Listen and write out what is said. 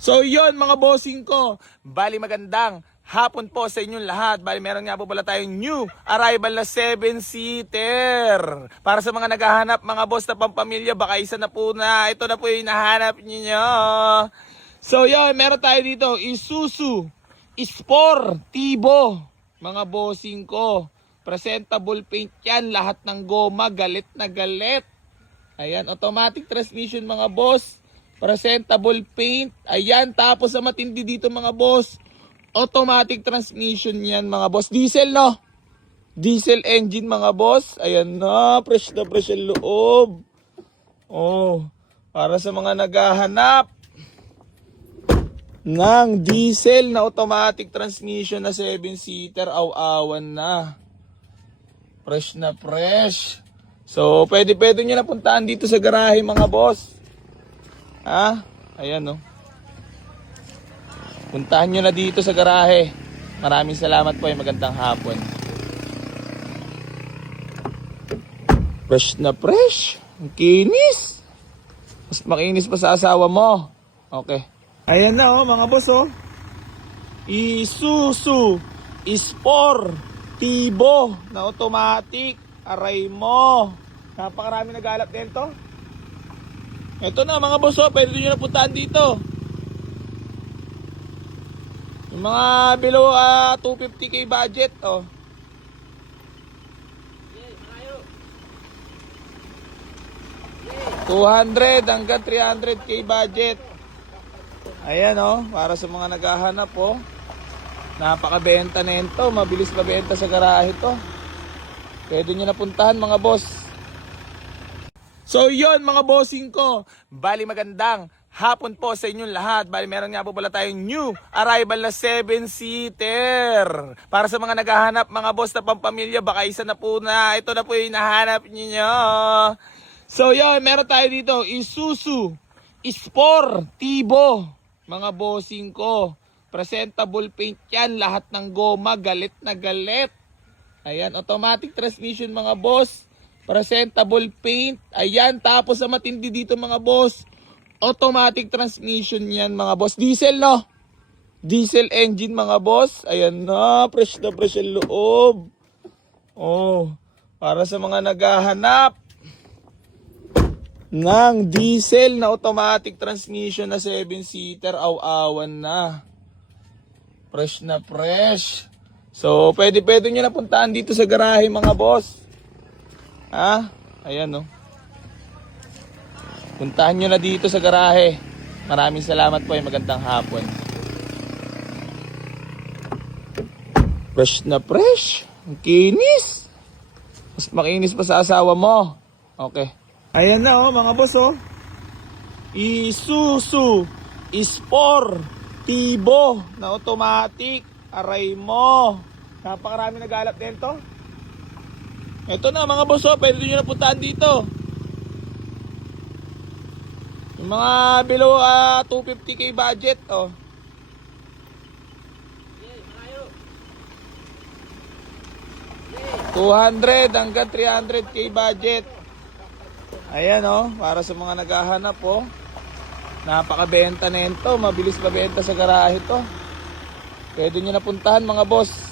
So yon mga bossing ko, bali magandang hapon po sa inyong lahat. Bali meron nga po pala tayong new arrival na 7-seater. Para sa mga naghahanap mga boss na pampamilya, baka isa na po na, ito na po yung hinahanap niyo. So yon, meron tayo dito, Isuzu Sportivo, mga bossing ko. Presentable paint yan, lahat ng goma, galit na galit. Ayan, automatic transmission mga boss. Presentable paint. Ayan, tapos sa matindi dito mga boss, automatic transmission yan mga boss. Diesel no? Diesel engine mga boss. Ayan na, fresh ang loob. Oh, para sa mga naghahanap ng diesel na automatic transmission na 7-seater, aw-awan na. Fresh na fresh. So, pwede nyo na puntaan dito sa garahe mga boss. Ha? Ayan no. Puntahan nyo na dito sa garahe. Maraming salamat po. Magandang hapon. Fresh na fresh. Ang kinis. Mas makinis pa sa asawa mo. Okay. Ayan na oh mga boss oh. Isuzu Sportivo na automatic. Aray mo. Napakarami naghalap dito. Ito na mga boss, pwede nyo na puntaan dito. Yung mga below 250k budget, oh. Yeah, 200 hanggang 300k budget. Ayan, oh, para sa mga naghahanap, oh. Napakabenta na ito, mabilis mabenta sa garahe to. Pwede nyo na puntahan mga boss. So yon mga bossing ko, bali magandang hapon po sa inyong lahat. Bali meron nga po pala tayong new arrival na 7-seater. Para sa mga naghahanap mga boss na pampamilya, baka isa na po na, ito na po yung hinahanap niyo. So yon, meron tayo dito, Isuzu Sportivo, mga bossing ko. Presentable paint yan, lahat ng goma, galit na galit. Ayan, automatic transmission mga boss. Presentable paint. Ayan, tapos sa matindi dito mga boss, automatic transmission yan mga boss. Diesel no? Diesel engine mga boss. Ayan na, fresh ang loob. Oh, para sa mga naghahanap ng diesel na automatic transmission na 7-seater, aw-awan na. Fresh na fresh. So, pwede nyo na puntaan dito sa garahe mga boss. Ha? Ayan no. Puntahan nyo na dito sa garahe. Maraming salamat po. Magandang hapon. Fresh na fresh. Ang kinis. Mas makinis pa sa asawa mo. Okay. Ayan na oh mga boss oh. Isuzu Sportivo na automatic. Aray mo. Napakarami naghalap dito. Ito na mga boss, pwede nyo na puntaan dito. Yung mga below 250k budget, oh. Yeah, 200 hanggang 300k budget. Ayan oh, para sa mga naghahanap oh. Napakabenta na ito, mabilis mabenta sa garahe to. Pwede nyo na puntahan mga boss.